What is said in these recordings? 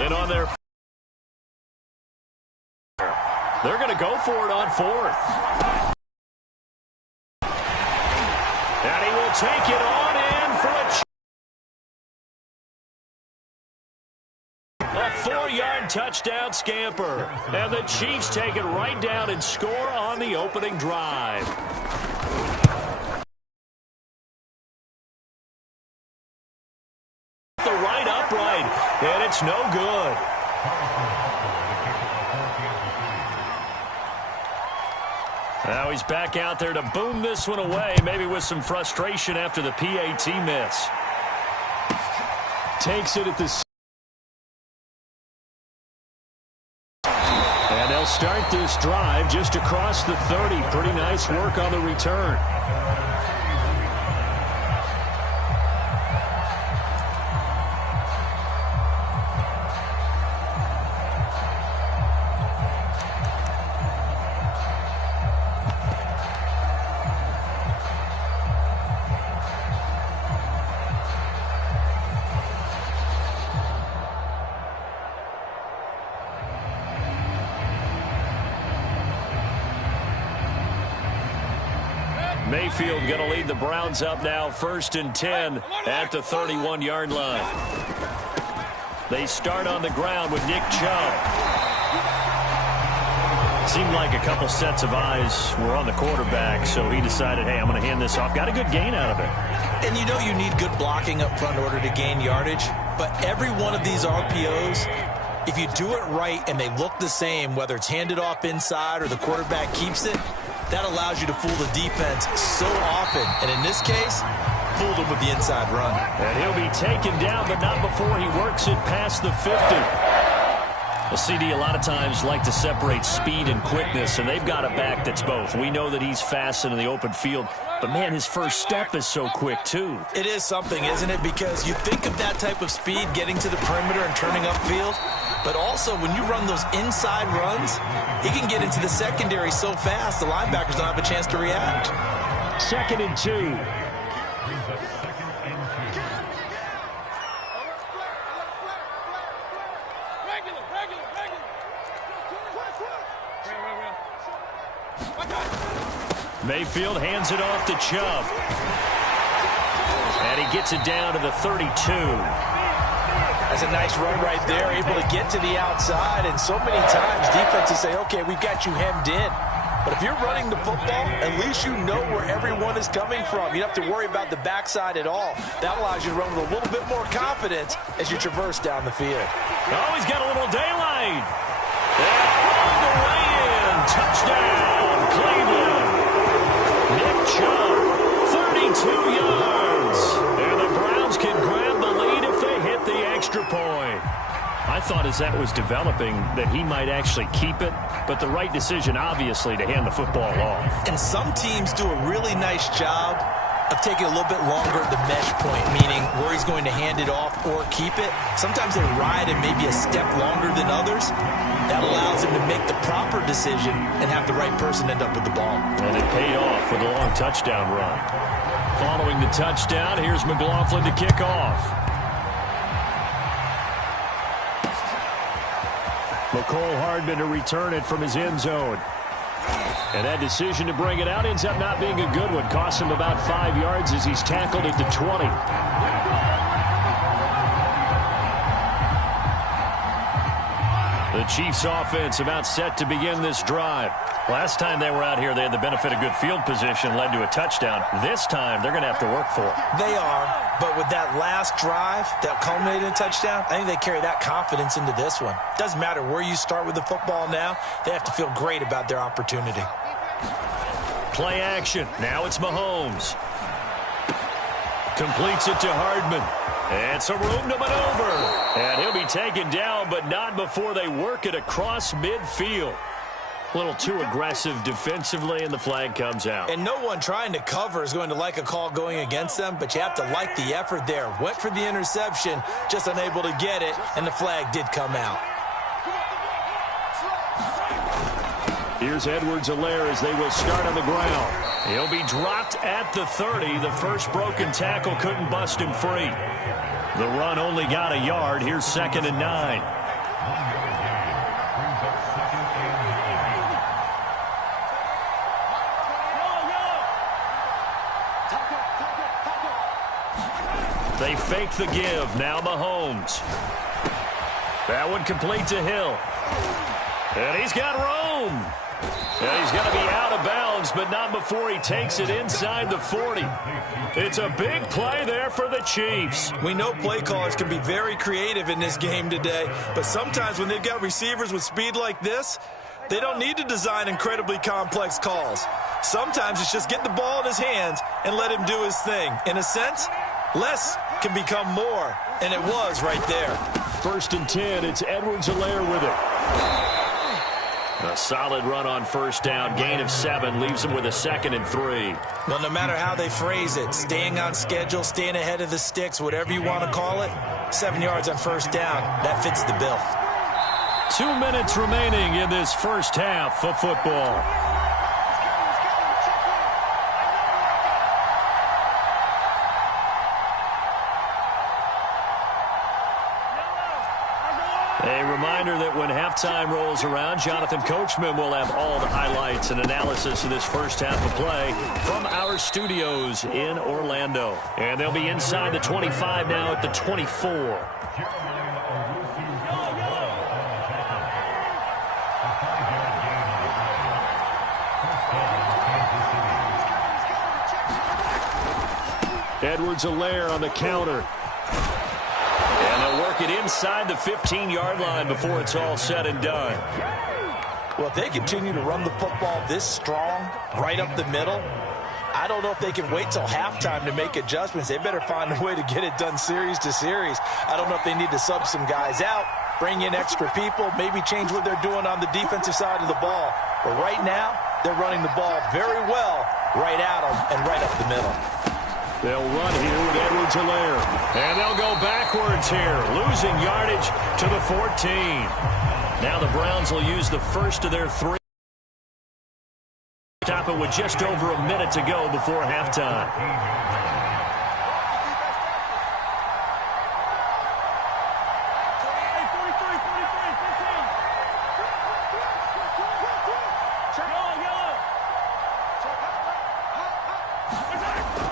And on their... They're going to go for it on fourth. And he will take it on in for a 4-yard touchdown scamper. And the Chiefs take it right down and score on the opening drive. The right upright, and it's no good. Now he's back out there to boom this one away, maybe with some frustration after the PAT miss. Takes it at the... And they'll start this drive just across the 30. Pretty nice work on the return. Mayfield going to lead the Browns up now, 1st and 10 at the 31-yard line. They start on the ground with Nick Chubb. Seemed like a couple sets of eyes were on the quarterback, so he decided, hey, I'm going to hand this off. Got a good gain out of it. And you know you need good blocking up front in order to gain yardage, but every one of these RPOs, if you do it right and they look the same, whether it's handed off inside or the quarterback keeps it, that allows you to fool the defense so often. And in this case, fooled him with the inside run. And he'll be taken down, but not before he works it past the 50. Well, CD a lot of times like to separate speed and quickness, and they've got a back that's both. We know that he's fast in the open field, but, man, his first step is so quick, too. It is something, isn't it? Because you think of that type of speed getting to the perimeter and turning upfield, but also when you run those inside runs, he can get into the secondary so fast the linebackers don't have a chance to react. 2nd and 2. Mayfield hands it off to Chubb. And he gets it down to the 32. That's a nice run right there, able to get to the outside. And so many times defenses say, okay, we've got you hemmed in. But if you're running the football, at least you know where everyone is coming from. You don't have to worry about the backside at all. That allows you to run with a little bit more confidence as you traverse down the field. Oh, he's got a little daylight. And all the way in. Touchdown, Cleveland. Nick Chubb, 32 yards. And the Browns can grab the lead if they hit the extra point. I thought as that was developing that he might actually keep it, but the right decision, obviously, to hand the football off. And some teams do a really nice job of taking a little bit longer at the mesh point, meaning where he's going to hand it off or keep it. Sometimes they ride it maybe a step longer than others. That allows him to make the proper decision and have the right person end up with the ball. And it paid off with a long touchdown run. Following the touchdown, here's McLaughlin to kick off. McCole Hardman to return it from his end zone. And that decision to bring it out ends up not being a good one. Costs him about 5 yards as he's tackled at the 20. The Chiefs offense about set to begin this drive. Last time they were out here, they had the benefit of good field position, led to a touchdown. This time, they're going to have to work for it. They are, but with that last drive that culminated in a touchdown, I think they carry that confidence into this one. Doesn't matter where you start with the football now, they have to feel great about their opportunity. Play action. Now it's Mahomes. Completes it to Hardman. And some room to maneuver. And he'll be taken down, but not before they work it across midfield. A little too aggressive defensively, and the flag comes out. And no one trying to cover is going to like a call going against them, but you have to like the effort there. Went for the interception, just unable to get it, and the flag did come out. Here's Edwards-Helaire as they will start on the ground. He'll be dropped at the 30. The first broken tackle couldn't bust him free. The run only got a yard. Here's 2nd and 9. They fake the give. Now Mahomes. That one complete to Hill. And he's got room. And he's going to be out of bounds, but not before he takes it inside the 40. It's a big play there for the Chiefs. We know play callers can be very creative in this game today, but sometimes when they've got receivers with speed like this, they don't need to design incredibly complex calls. Sometimes it's just get the ball in his hands and let him do his thing. In a sense, less can become more, and it was right there. 1st and 10, it's Edwards-Helaire with it. A solid run on 1st down, gain of 7, leaves him with a 2nd and 3. Well, no matter how they phrase it, staying on schedule, staying ahead of the sticks, whatever you want to call it, 7 yards on 1st down, that fits the bill. 2 minutes remaining in this first half of football. A reminder that when halftime rolls around, Jonathan Coachman will have all the highlights and analysis of this first half of play from our studios in Orlando. And they'll be inside the 25 now at the 24. Edwards-Helaire on the counter. And they'll work it inside the 15-yard line before it's all said and done. Well, if they continue to run the football this strong, right up the middle, I don't know if they can wait till halftime to make adjustments. They better find a way to get it done series to series. I don't know if they need to sub some guys out, bring in extra people, maybe change what they're doing on the defensive side of the ball. But right now, they're running the ball very well right at them and right up the middle. They'll run here with Edwards-Helaire. And they'll go backwards here, losing yardage to the 14. Now the Browns will use the first of their 3. Top it with just over a minute to go before halftime.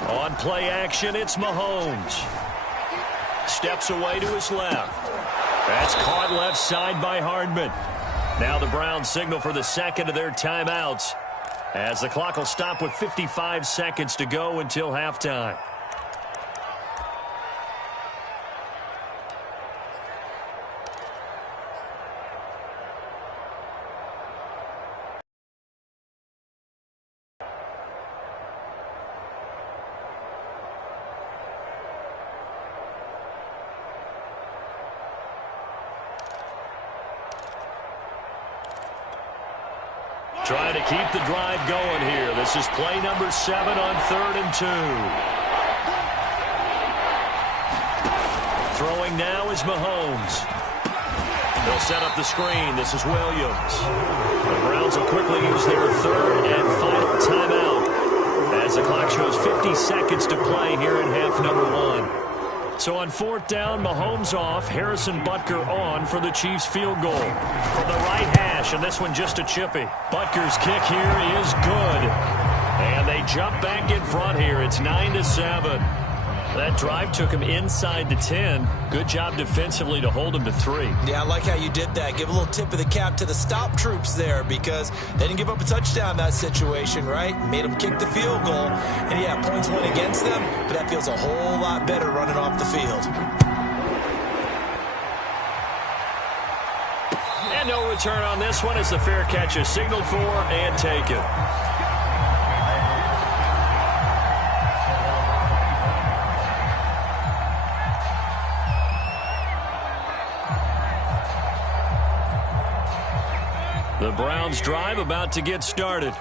On play action, it's Mahomes. Steps away to his left. That's caught left side by Hardman. Now the Browns signal for the second of their timeouts, as the clock will stop with 55 seconds to go until halftime. Trying to keep the drive going here. This is play number 7 on 3rd and 2. Throwing now is Mahomes. They'll set up the screen. This is Williams. The Browns will quickly use their 3rd and final timeout as the clock shows 50 seconds to play here in half number 1. So on 4th down, Mahomes off, Harrison Butker on for the Chiefs field goal from the right hash, and this one just a chippy. Butker's kick here is good, and they jump back in front here. It's 9-7. That drive took him inside the 10. Good job defensively to hold him to 3. Yeah, I like how you did that. Give a little tip of the cap to the stop troops there, because they didn't give up a touchdown in that situation, right? Made them kick the field goal. And, yeah, points went against them, but that feels a whole lot better running off the field. And no return on this one as the fair catch is signaled for and taken. The Browns drive about to get started.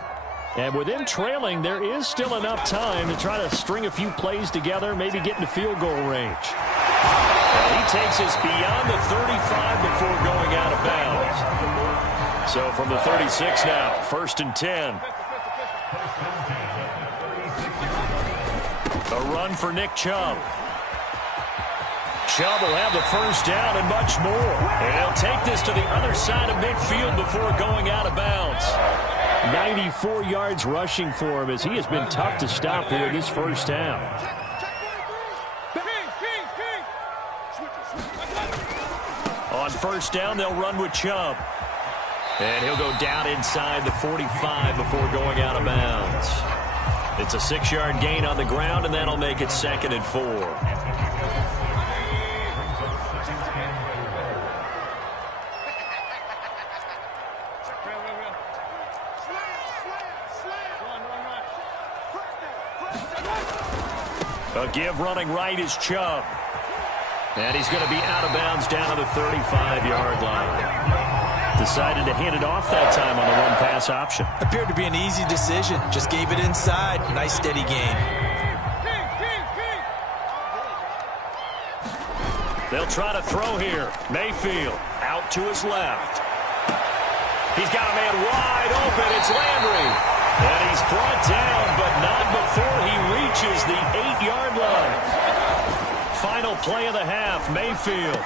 And with them trailing, there is still enough time to try to string a few plays together, maybe get into field goal range. And he takes us beyond the 35 before going out of bounds. So from the 36 now, 1st and 10. A run for Nick Chubb. Chubb will have the first down and much more. And he'll take this to the other side of midfield before going out of bounds. 94 yards rushing for him as he has been tough to stop here this first half. On first down, they'll run with Chubb. And he'll go down inside the 45 before going out of bounds. It's a 6-yard gain on the ground, and that'll make it 2nd and 4. A give running right is Chubb. And he's going to be out of bounds down to the 35-yard line. Decided to hand it off that time on the run-pass option. Appeared to be an easy decision. Just gave it inside. Nice steady gain. They'll try to throw here. Mayfield out to his left. He's got a man wide open. It's Landry. And he's brought down, but not before he reaches the 8-yard line. Final play of the half, Mayfield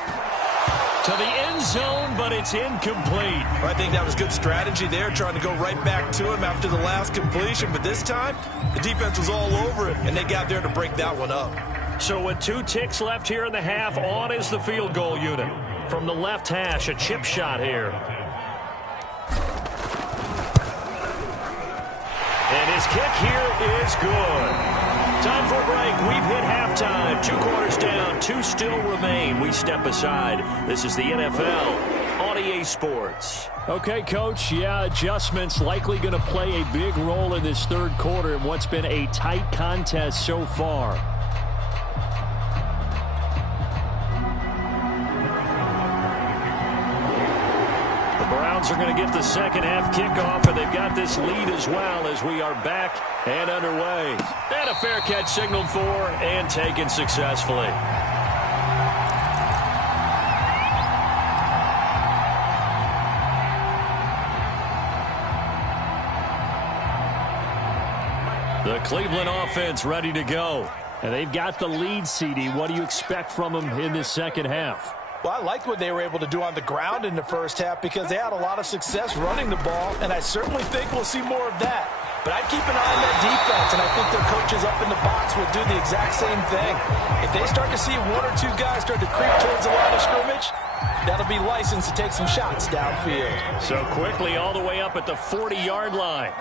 to the end zone, but it's incomplete. I think that was good strategy there, trying to go right back to him after the last completion. But this time, the defense was all over it, and they got there to break that one up. So with 2 ticks left here in the half, on is the field goal unit. From the left hash, a chip shot here. And his kick here is good. Time for a break. We've hit halftime. 2 quarters down. 2 still remain. We step aside. This is the NFL on EA Sports. Okay, Coach. Yeah, adjustments likely going to play a big role in this third quarter in what's been a tight contest so far. The Browns are going to get the second half kickoff, and they've got this lead as well as we are back and underway. And a fair catch signaled for and taken successfully. The Cleveland offense ready to go. And they've got the lead, CD. What do you expect from them in this second half? Well, I like what they were able to do on the ground in the first half because they had a lot of success running the ball, and I certainly think we'll see more of that. But I'd keep an eye on that defense, and I think their coaches up in the box will do the exact same thing. If they start to see 1 or 2 guys start to creep towards the line of scrimmage, that'll be licensed to take some shots downfield. So quickly all the way up at the 40-yard line.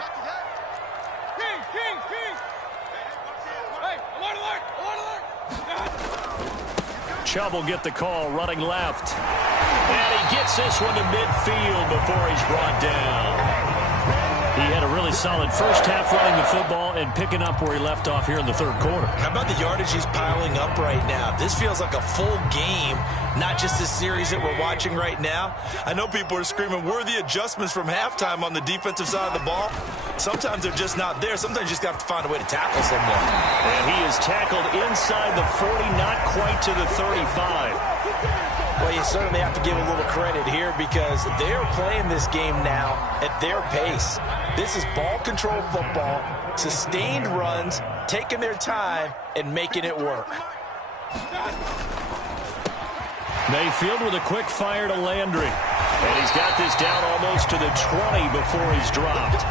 Chubb will get the call, running left. And he gets this one to midfield before he's brought down. He had a really solid first half running the football and picking up where he left off here in the third quarter. How about the yardage he's piling up right now? This feels like a full game, not just this series that we're watching right now. I know people are screaming, where are the adjustments from halftime on the defensive side of the ball? Sometimes they're just not there. Sometimes you just have to find a way to tackle someone. And he is tackled inside the 40, not quite to the 35. Well, you certainly have to give a little credit here because they're playing this game now at their pace. This is ball control football, sustained runs, taking their time, and making it work. Mayfield with a quick fire to Landry. And he's got this down almost to the 20 before he's dropped.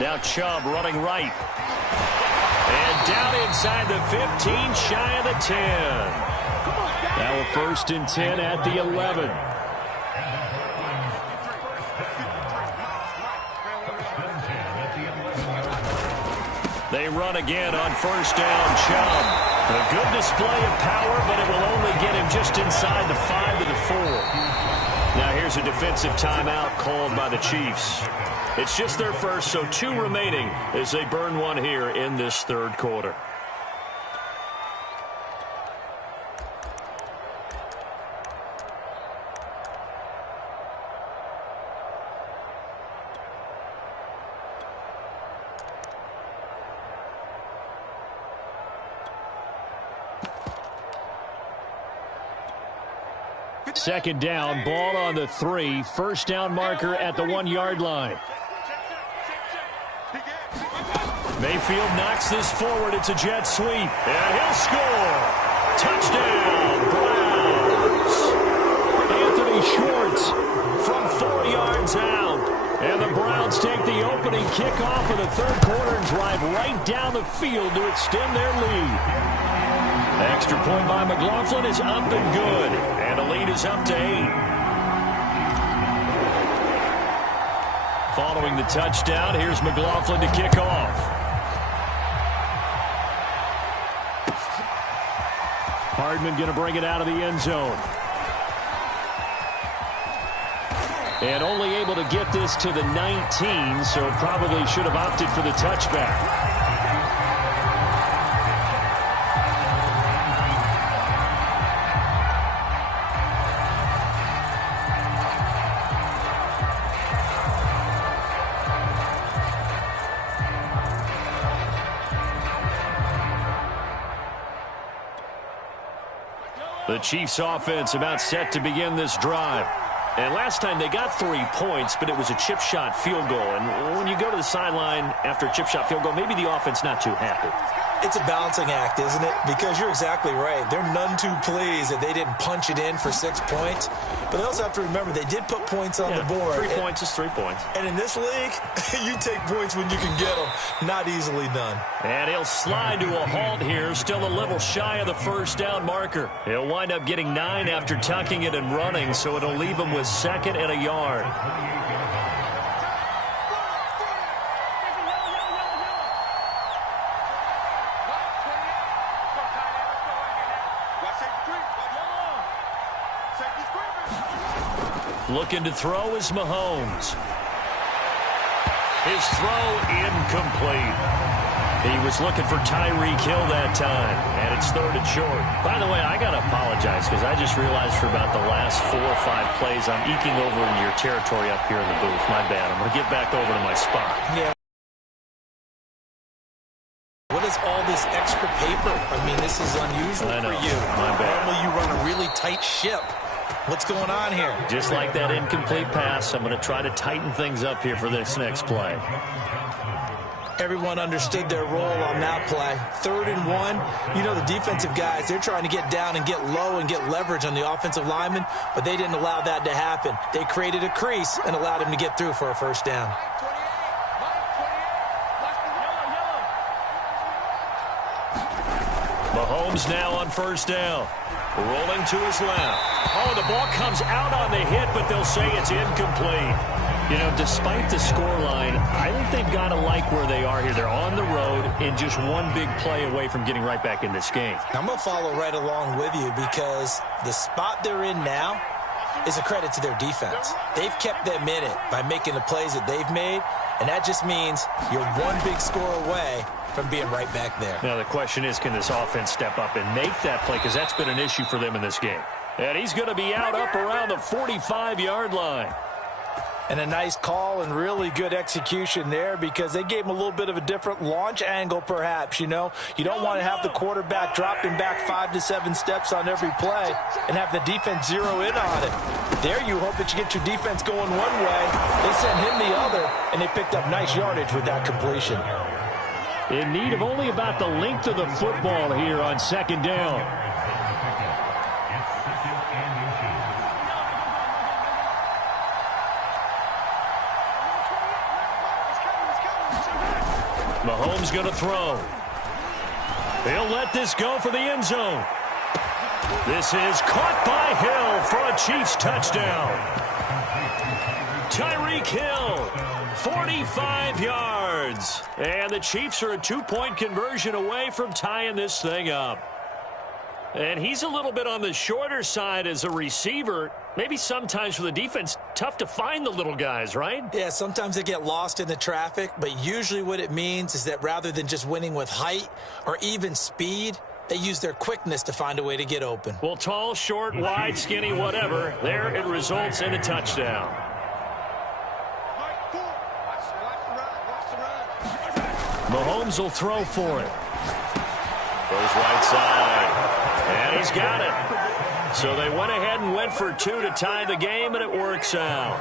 Now Chubb running right. And down inside the 15, shy of the 10. Now a 1st and 10 at the 11. They run again on first down. Chubb. A good display of power, but it will only get him just inside the 5 to the 4. Now here's a defensive timeout called by the Chiefs. It's just their first, so 2 remaining as they burn one here in this third quarter. Second down, ball on the 3. First down marker at the 1-yard line. Mayfield knocks this forward. It's a jet sweep. And he'll score. Touchdown, Browns. Anthony Schwartz from 4 yards out. And the Browns take the opening kickoff of the third quarter and drive right down the field to extend their lead. Extra point by McLaughlin is up and good. And the lead is up to 8. Following the touchdown, here's McLaughlin to kick off. Hardman going to bring it out of the end zone. And only able to get this to the 19, so probably should have opted for the touchback. The Chiefs offense about set to begin this drive. And last time they got 3 points, but it was a chip shot field goal. And when you go to the sideline after a chip shot field goal, maybe the offense not too happy. It's a balancing act, isn't it? Because you're exactly right. They're none too pleased that they didn't punch it in for 6 points. But they also have to remember they did put points on the board. 3 points is 3 points. And in this league, you take points when you can get them. Not easily done. And he'll slide to a halt here. Still a little shy of the first down marker. He'll wind up getting 9 after tucking it and running, so it'll leave him with 2nd and a yard. Looking to throw is Mahomes. His throw incomplete. He was looking for Tyreek Hill that time, and it's 3rd and short. By the way, I got to apologize because I just realized for about the last 4 or 5 plays, I'm eking over into your territory up here in the booth. My bad. I'm going to get back over to my spot. Yeah. What is all this extra paper? I mean, this is unusual for you. My bad. Normally you run a really tight ship. What's going on here? Just like that incomplete pass, I'm going to try to tighten things up here for this next play. Everyone understood their role on that play. 3rd and 1. You know, the defensive guys, they're trying to get down and get low and get leverage on the offensive lineman, but they didn't allow that to happen. They created a crease and allowed him to get through for a first down. Mahomes now on first down. Rolling to his left. Oh, the ball comes out on the hit, but they'll say it's incomplete. You know, despite the scoreline, I think they've got to like where they are here. They're on the road and just one big play away from getting right back in this game. I'm going to follow right along with you because the spot they're in now is a credit to their defense. They've kept them in it by making the plays that they've made, and that just means you're one big score away from being right back there. Now the question is, can this offense step up and make that play? Because that's been an issue for them in this game. And he's going to be out up around the 45-yard line. And a nice call and really good execution there because they gave him a little bit of a different launch angle perhaps, you know. You don't want to have the quarterback dropping back 5 to 7 steps on every play and have the defense zero in on it. There you hope that you get your defense going one way. They sent him the other, and they picked up nice yardage with that completion. In need of only about the length of the football here on 2nd down. Mahomes going to throw. He'll let this go for the end zone. This is caught by Hill for a Chiefs touchdown. Tyreek Hill, 45 yards. And the Chiefs are a 2-point conversion away from tying this thing up. And he's a little bit on the shorter side as a receiver. Maybe sometimes for the defense, tough to find the little guys, right? Yeah, sometimes they get lost in the traffic, but usually what it means is that rather than just winning with height or even speed, they use their quickness to find a way to get open. Well, tall, short, wide, skinny, whatever, there it results in a touchdown. Mahomes will throw for it. Goes right side. And he's got it. So they went ahead and went for 2 to tie the game, and it works out.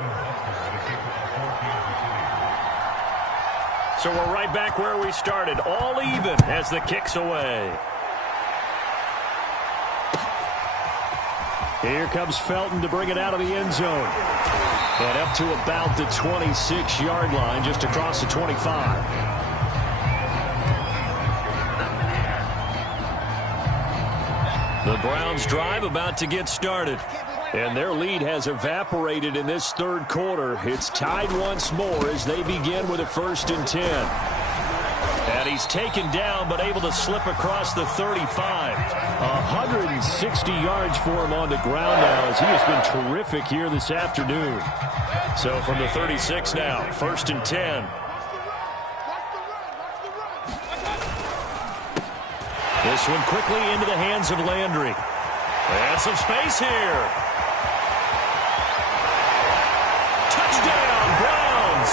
So we're right back where we started, all even as the kick's away. Here comes Felton to bring it out of the end zone. And up to about the 26-yard line, just across the 25. The Browns drive about to get started. And their lead has evaporated in this third quarter. It's tied once more as they begin with a 1st and 10. And he's taken down but able to slip across the 35. 160 yards for him on the ground now as he has been terrific here this afternoon. So from the 36 now, 1st and 10. This one quickly into the hands of Landry. And some space here. Touchdown, Browns.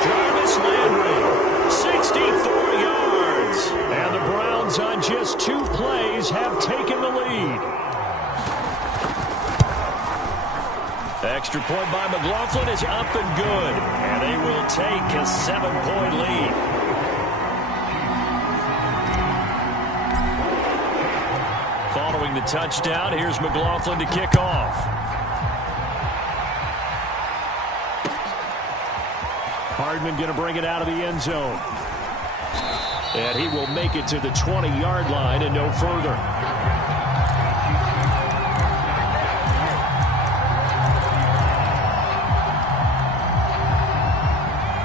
Jarvis Landry, 64 yards. And the Browns on just 2 plays have taken the lead. Extra point by McLaughlin is up and good. And they will take a 7-point lead. Following the touchdown, here's McLaughlin to kick off. Hardman going to bring it out of the end zone. And he will make it to the 20-yard line and no further.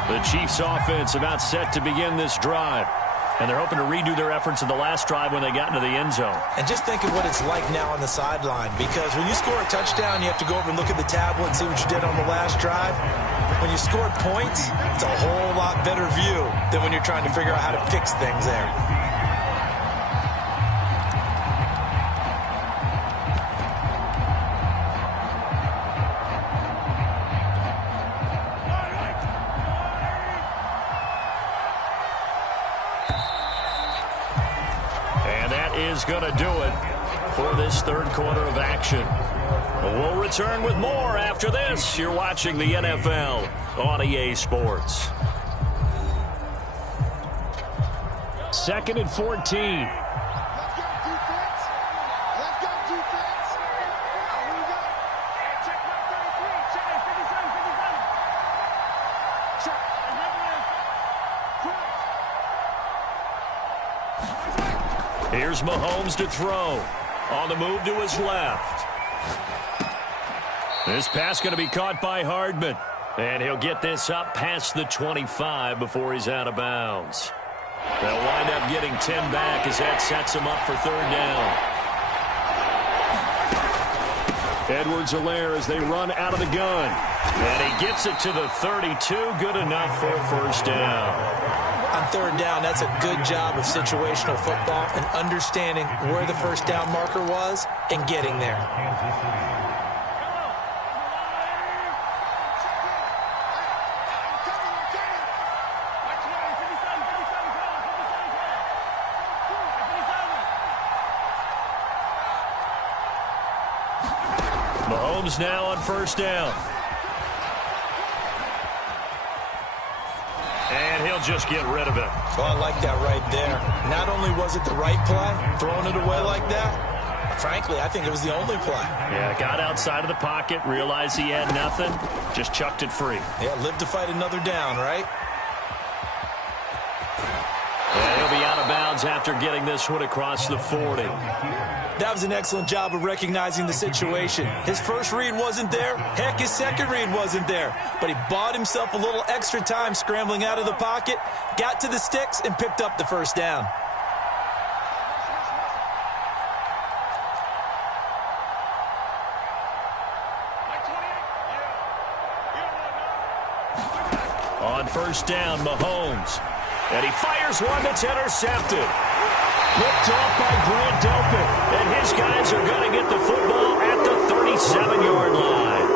The Chiefs offense about set to begin this drive. And they're hoping to redo their efforts in the last drive when they got into the end zone. And just think of what it's like now on the sideline. Because when you score a touchdown, you have to go over and look at the tablet and see what you did on the last drive. When you scored points, it's a whole lot better view than when you're trying to figure out how to fix things there. Is going to do it for this third quarter of action. We'll return with more after this. You're watching the NFL on EA Sports. 2nd and 14. Here's Mahomes to throw. On the move to his left. This pass going to be caught by Hardman. And he'll get this up past the 25 before he's out of bounds. They'll wind up getting 10 back as that sets him up for 3rd down. Edwards-Helaire as they run out of the gun. And he gets it to the 32. Good enough for a 1st down. On 3rd down, that's a good job of situational football and understanding where the 1st down marker was and getting there. Mahomes now on 1st down. And he'll just get rid of it. Well, I like that right there. Not only was it the right play, throwing it away like that, but frankly, I think it was the only play. Yeah, got outside of the pocket, realized he had nothing, just chucked it free. Yeah, live to fight another down, right? And he'll be out of bounds after getting this one across the 40. That was an excellent job of recognizing the situation. His first read wasn't there. Heck, his second read wasn't there. But he bought himself a little extra time scrambling out of the pocket, got to the sticks, and picked up the 1st down. On 1st down, Mahomes. And he fires one that's intercepted. Picked off by Grant Delpit. And his guys are going to get the football at the 37-yard line.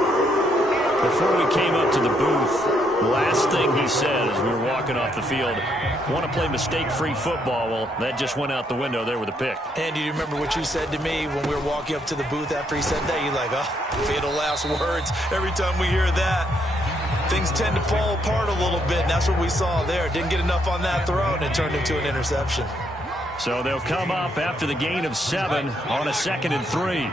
Before we came up to the booth, last thing he said as we were walking off the field, want to play mistake-free football. Well, that just went out the window there with a pick. And do you remember what you said to me when we were walking up to the booth after he said that? You're like, oh, fatal last words every time we hear that. things tend to fall apart a little bit, and that's what we saw there. Didn't get enough on that throw, and it turned into an interception. So they'll come up after the gain of 7 on a 2nd and 3.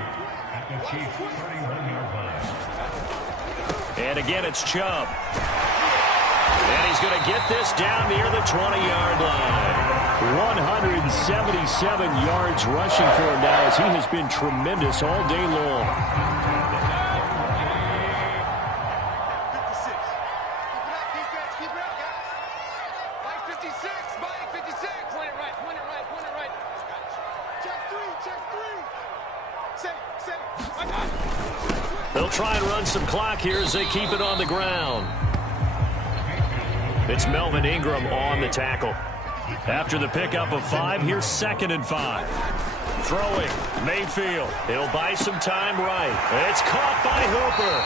And again, it's Chubb. And he's going to get this down near the 20-yard line. 177 yards rushing for him now, as he has been tremendous all day long. They'll try and run some clock here as they keep it on the ground. It's Melvin Ingram on the tackle. After the pickup of 5, here's 2nd and 5. Throwing, Mayfield. He'll buy some time right. It's caught by Hooper.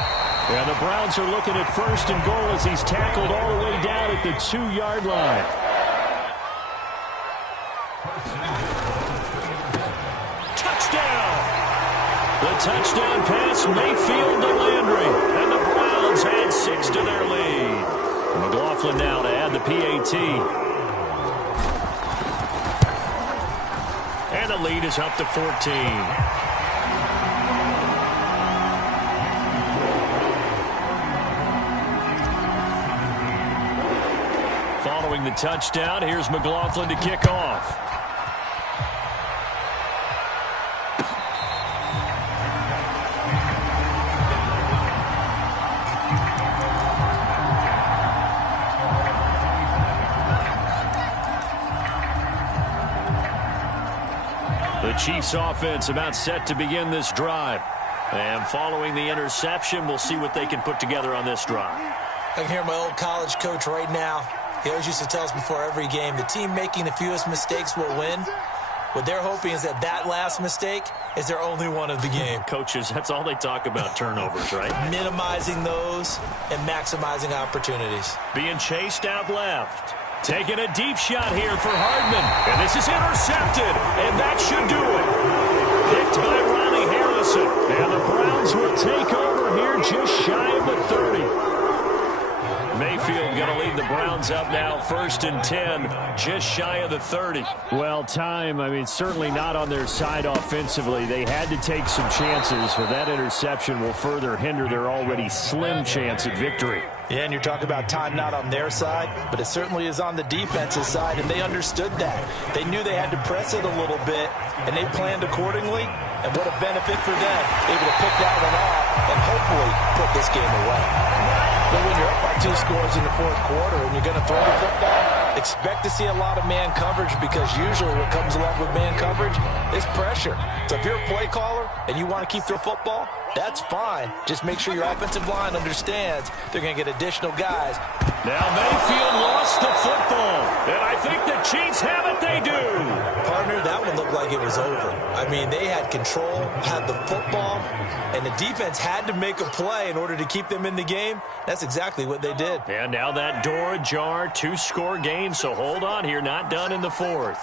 And the Browns are looking at 1st and goal as he's tackled all the way down at the 2-yard line. Touchdown! The touchdown pass, Mayfield to Landry. And the Browns add 6 to their lead. McLaughlin now to add the PAT. And the lead is up to 14. Following the touchdown, here's McLaughlin to kick off. The Chiefs offense about set to begin this drive. And following the interception, we'll see what they can put together on this drive. I can hear my old college coach right now. He always used to tell us before every game, the team making the fewest mistakes will win. What they're hoping is that that last mistake is their only one of the game. Coaches, that's all they talk about, turnovers, right? Minimizing those and maximizing opportunities. Being chased out left. Taking a deep shot here for Hardman. And this is intercepted. And that should do it. Picked by Riley Harrison. And the Browns will take over here just shy of the 30. Mayfield going to lead the Browns up now, 1st and 10, just shy of the 30. Well, time, certainly not on their side offensively. They had to take some chances, for that interception will further hinder their already slim chance at victory. Yeah, and you're talking about time not on their side, but it certainly is on the defensive side, and they understood that. They knew they had to press it a little bit, and they planned accordingly, and what a benefit for them, able to pick that one off and hopefully put this game away. But when you're up by 2 scores in the 4th quarter and you're going to throw the football, expect to see a lot of man coverage, because usually what comes along with man coverage is pressure. So if you're a play caller and you want to keep the football, that's fine. Just make sure your offensive line understands they're going to get additional guys. Now Mayfield lost the football, and I think the Chiefs have it. They do. Partner, that one looked like it was over. They had control, had the football, and the defense had to make a play in order to keep them in the game. That's exactly what they did. And now that door ajar, 2-score game, so hold on here, not done in the 4th.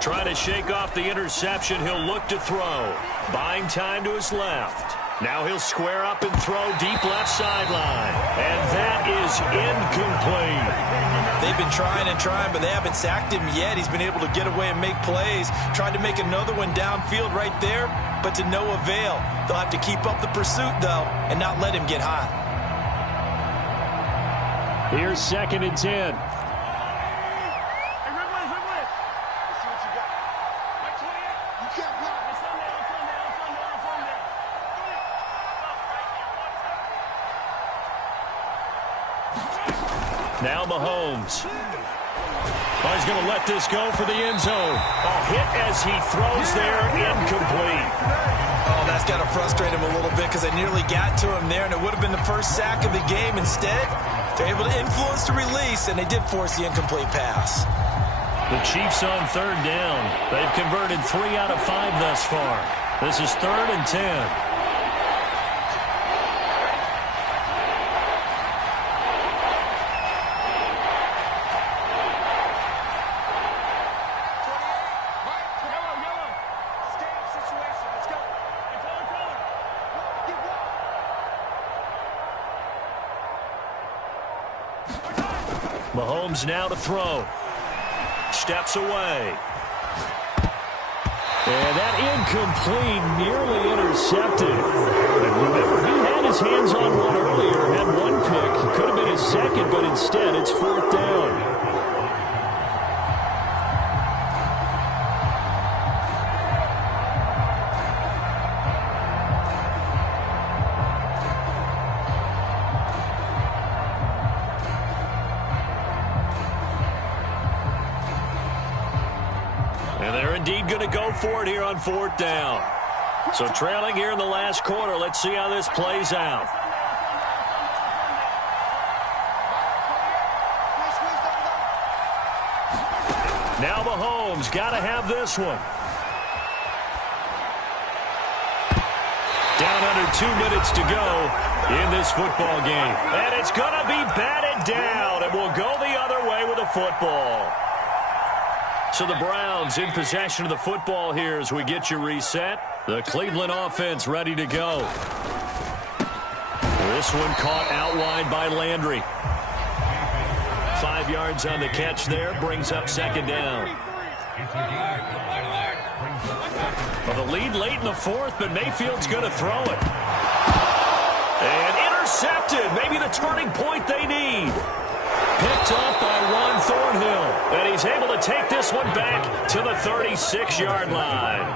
Trying to shake off the interception. He'll look to throw. Buying time to his left. Now he'll square up and throw deep left sideline. And that is incomplete. They've been trying and trying, but they haven't sacked him yet. He's been able to get away and make plays. Tried to make another one downfield right there, but to no avail. They'll have to keep up the pursuit, though, and not let him get hot. Here's 2nd and 10. Now Mahomes. Oh, he's going to let this go for the end zone. A hit as he throws there, incomplete. Oh, that's got to frustrate him a little bit, because they nearly got to him there, and it would have been the first sack of the game. Instead, they're able to influence the release, and they did force the incomplete pass. The Chiefs on 3rd down. They've converted 3 out of 5 thus far. This is 3rd and 10. Mahomes now to throw. Steps away. And that incomplete, nearly intercepted. And remember, he had his hands on one earlier, had one pick. Could have been his second, but instead it's 4th down. And they're indeed going to go for it here on 4th down. So trailing here in the last quarter. Let's see how this plays out. Now Mahomes got to have this one. Down under 2 minutes to go in this football game. And it's going to be batted down. And we'll go the other way with a football. So the Browns in possession of the football here as we get you reset. The Cleveland offense ready to go. This one caught out wide by Landry. 5 yards on the catch there, brings up 2nd down. Well, the lead late in the 4th, but Mayfield's going to throw it. And intercepted, maybe the turning point they need. Picked up by Juan Thornhill. And he's able to take this one back to the 36-yard line.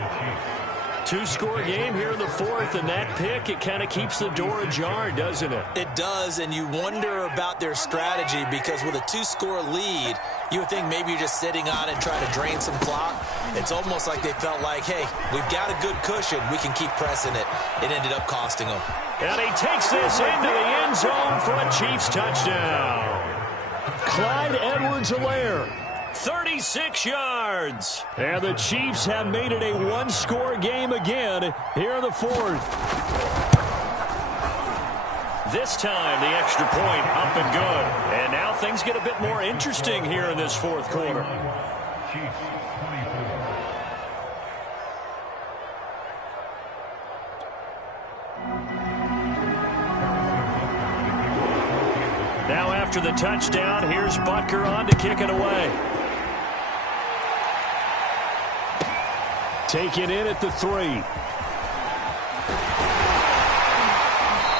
2-score game here in the 4th, and that pick, it kind of keeps the door ajar, doesn't it? It does, and you wonder about their strategy because with a 2-score lead, you would think maybe you're just sitting on it trying to drain some clock. It's almost like they felt like, hey, we've got a good cushion. We can keep pressing it. It ended up costing them. And he takes this into the end zone for a Chiefs touchdown. Clyde Edwards-Helaire, 36 yards. And the Chiefs have made it a 1-score game again here in the 4th. This time, the extra point up and good. And now things get a bit more interesting here in this 4th quarter. Now after the touchdown, here's Butker on to kick it away. Taken in at the 3.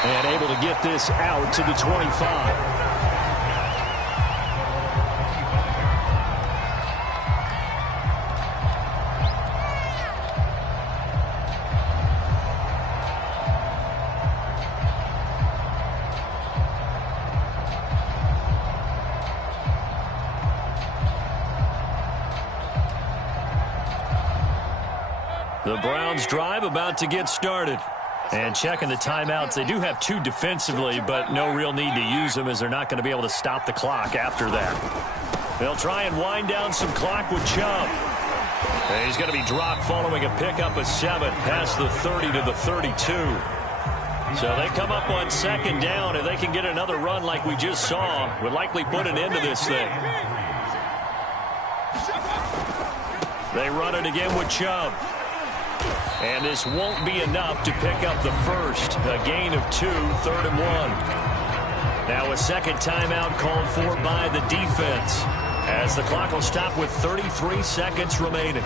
And able to get this out to the 25. The Browns drive about to get started. And checking the timeouts, they do have 2 defensively, but no real need to use them as they're not going to be able to stop the clock after that. They'll try and wind down some clock with Chubb. And he's going to be dropped following a pickup of 7 past the 30 to the 32. So they come up on 2nd down, and they can get another run like we just saw. Would likely put an end to this thing. They run it again with Chubb. And this won't be enough to pick up the first. A gain of 2, 3rd and 1. Now a second timeout called for by the defense, as the clock will stop with 33 seconds remaining.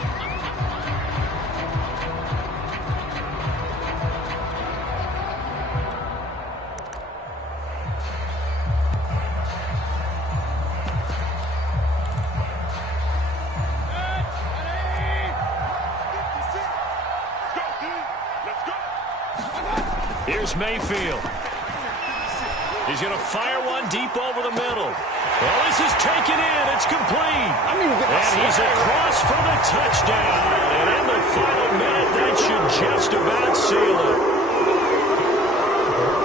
Here's Mayfield. He's going to fire one deep over the middle. Well, this is taken in. It's complete. And he's across for the touchdown. And in the final minute, that should just about seal it.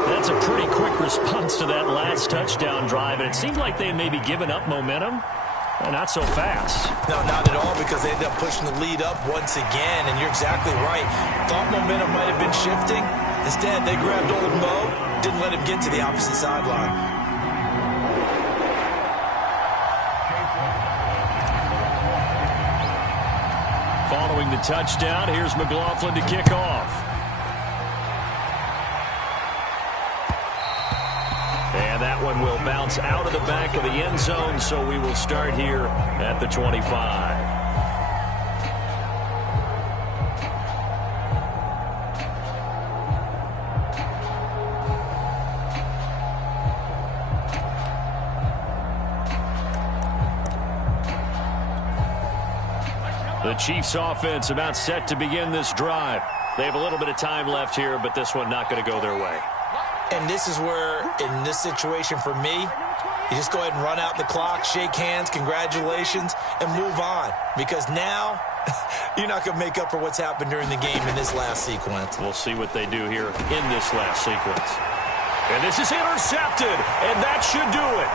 That's a pretty quick response to that last touchdown drive. And it seemed like they may be giving up momentum. Not so fast. No, not at all, because they ended up pushing the lead up once again. And you're exactly right. Thought momentum might have been shifting. Instead, they grabbed old Mo, didn't let him get to the opposite sideline. Following the touchdown, here's McLaughlin to kick off. And that one will bounce out of the back of the end zone, so we will start here at the 25. The Chiefs offense about set to begin this drive. They have a little bit of time left here, but this one not going to go their way. And this is where, in this situation for me, you just go ahead and run out the clock, shake hands, congratulations, and move on. Because now, you're not going to make up for what's happened during the game in this last sequence. We'll see what they do here in this last sequence. And this is intercepted, and that should do it.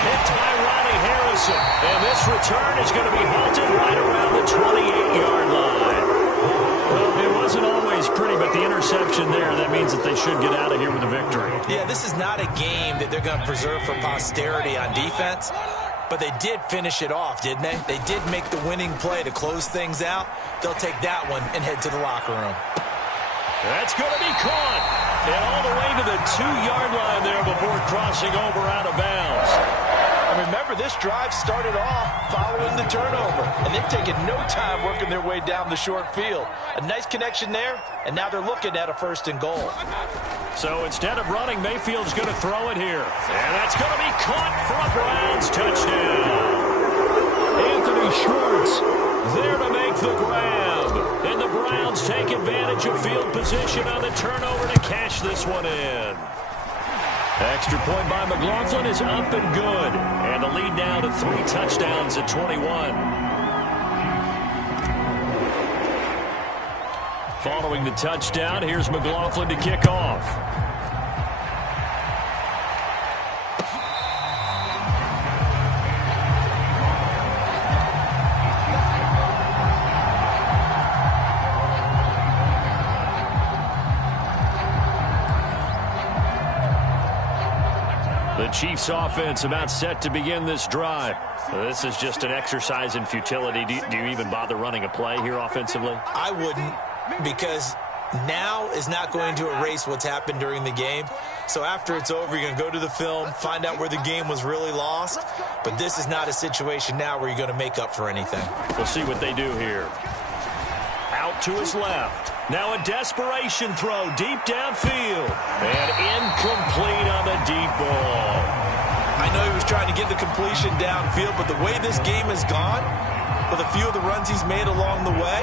Picked by Ronnie Harrison. And this return is going to be halted right around the 28-yard line. Well, it wasn't always pretty, but the interception there, that means that they should get out of here with a victory. Yeah, this is not a game that they're going to preserve for posterity on defense, but they did finish it off, didn't they? They did make the winning play to close things out. They'll take that one and head to the locker room. That's going to be caught. And all the way to the 2-yard line there before crossing over out of bounds. And remember, this drive started off following the turnover, and they've taken no time working their way down the short field. A nice connection there, and now they're looking at a 1st and goal. So instead of running, Mayfield's going to throw it here. And that's going to be caught for a Browns touchdown. Anthony Schwartz there to make the grab. And the Browns take advantage of field position on the turnover to cash this one in. Extra point by McLaughlin is up and good. And the lead now to 3 touchdowns at 21. Following the touchdown, here's McLaughlin to kick off. The Chiefs offense about set to begin this drive. This is just an exercise in futility. Do you even bother running a play here offensively? I wouldn't, because now is not going to erase what's happened during the game. So after it's over, you're going to go to the film, find out where the game was really lost. But this is not a situation now where you're going to make up for anything. We'll see what they do here. Out to his left. Now a desperation throw deep downfield. And incomplete on the deep ball. I know he was trying to get the completion downfield, but the way this game has gone, with a few of the runs he's made along the way,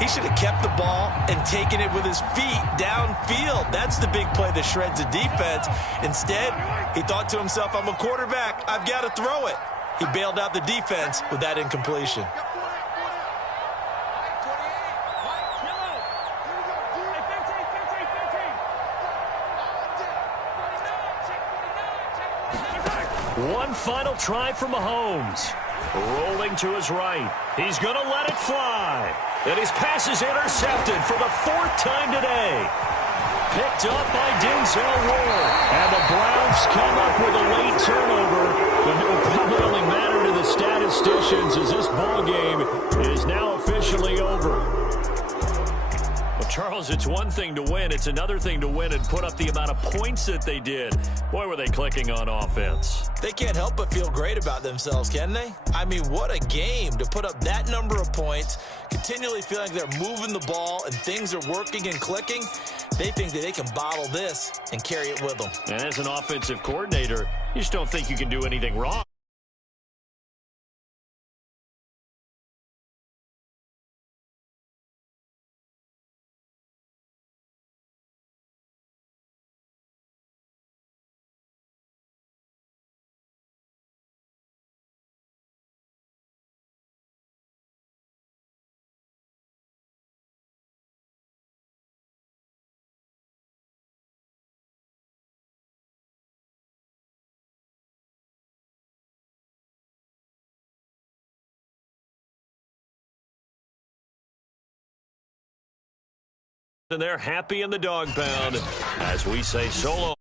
he should have kept the ball and taken it with his feet downfield. That's the big play that shreds the defense. Instead, he thought to himself, I'm a quarterback. I've got to throw it. He bailed out the defense with that incompletion. One final try from Mahomes. Rolling to his right. He's going to let it fly. And his pass is intercepted for the 4th time today. Picked up by Denzel Ward. And the Browns come up with a late turnover. But it will probably only matter to the statisticians as this ball game is now officially over. Well, Charles, it's one thing to win. It's another thing to win and put up the amount of points that they did. Boy, were they clicking on offense. They can't help but feel great about themselves, can they? I mean, what a game to put up that number of points, continually feeling like they're moving the ball and things are working and clicking. They think that they can bottle this and carry it with them. And as an offensive coordinator, you just don't think you can do anything wrong. And they're happy in the dog pound as we say so long.